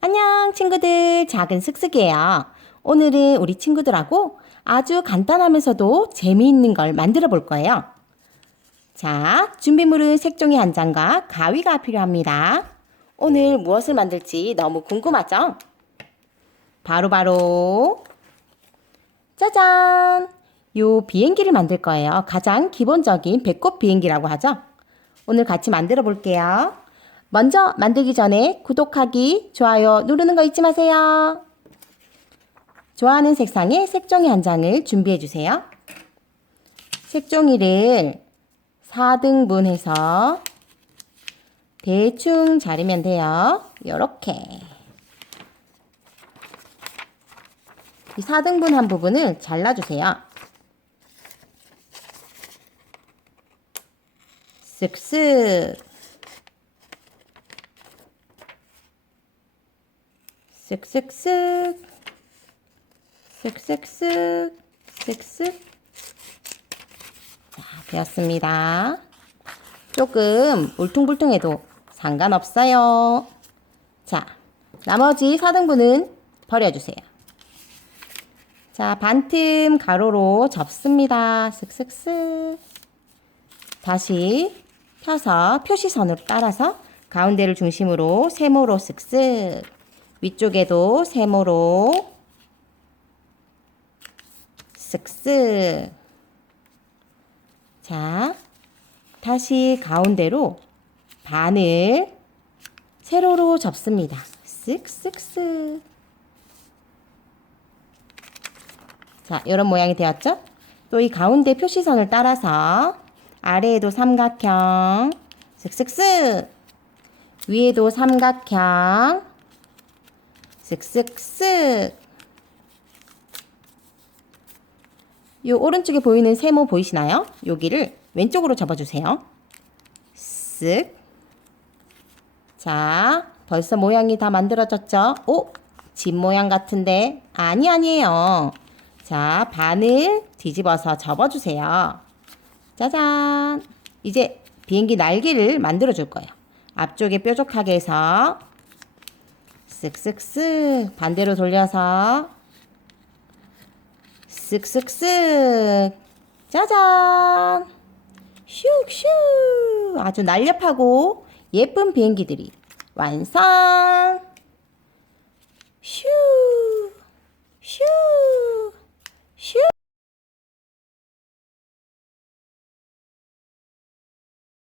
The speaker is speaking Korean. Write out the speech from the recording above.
안녕 친구들 작은 슥슥이에요. 오늘은 우리 친구들하고 아주 간단하면서도 재미있는 걸 만들어 볼 거예요. 자, 준비물은 색종이 한 장과 가위가 필요합니다. 오늘 무엇을 만들지 너무 궁금하죠? 바로바로 짜잔! 요 비행기를 만들 거예요. 가장 기본적인 배꼽 비행기라고 하죠. 오늘 같이 만들어 볼게요. 먼저 만들기 전에 구독하기, 좋아요 누르는 거 잊지 마세요. 좋아하는 색상의 색종이 한 장을 준비해 주세요. 색종이를 4등분해서 대충 자르면 돼요. 요렇게. 이 4등분한 부분을 잘라주세요. 쓱쓱. 쓱쓱쓱. 쓱쓱쓱. 쓱쓱. 자, 되었습니다. 조금 울퉁불퉁해도 상관없어요. 자, 나머지 4등분은 버려주세요. 자, 반틈 가로로 접습니다. 쓱쓱쓱. 다시 펴서 표시선으로 따라서 가운데를 중심으로 세모로 쓱쓱. 위쪽에도 세모로 쓱쓱. 자, 다시 가운데로 반을 세로로 접습니다. 쓱쓱쓱. 자, 이런 모양이 되었죠? 또 이 가운데 표시선을 따라서 아래에도 삼각형, 쓱쓱쓱. 위에도 삼각형, 쓱쓱쓱. 요 오른쪽에 보이는 세모 보이시나요? 여기를 왼쪽으로 접어주세요. 쓱. 자, 벌써 모양이 다 만들어졌죠? 오, 집 모양 같은데 아니 아니에요. 자, 반을 뒤집어서 접어주세요. 짜잔. 이제 비행기 날개를 만들어 줄 거예요. 앞쪽에 뾰족하게 해서 쓱쓱쓱. 반대로 돌려서. 쓱쓱쓱. 짜잔. 슉슉. 아주 날렵하고 예쁜 비행기들이 완성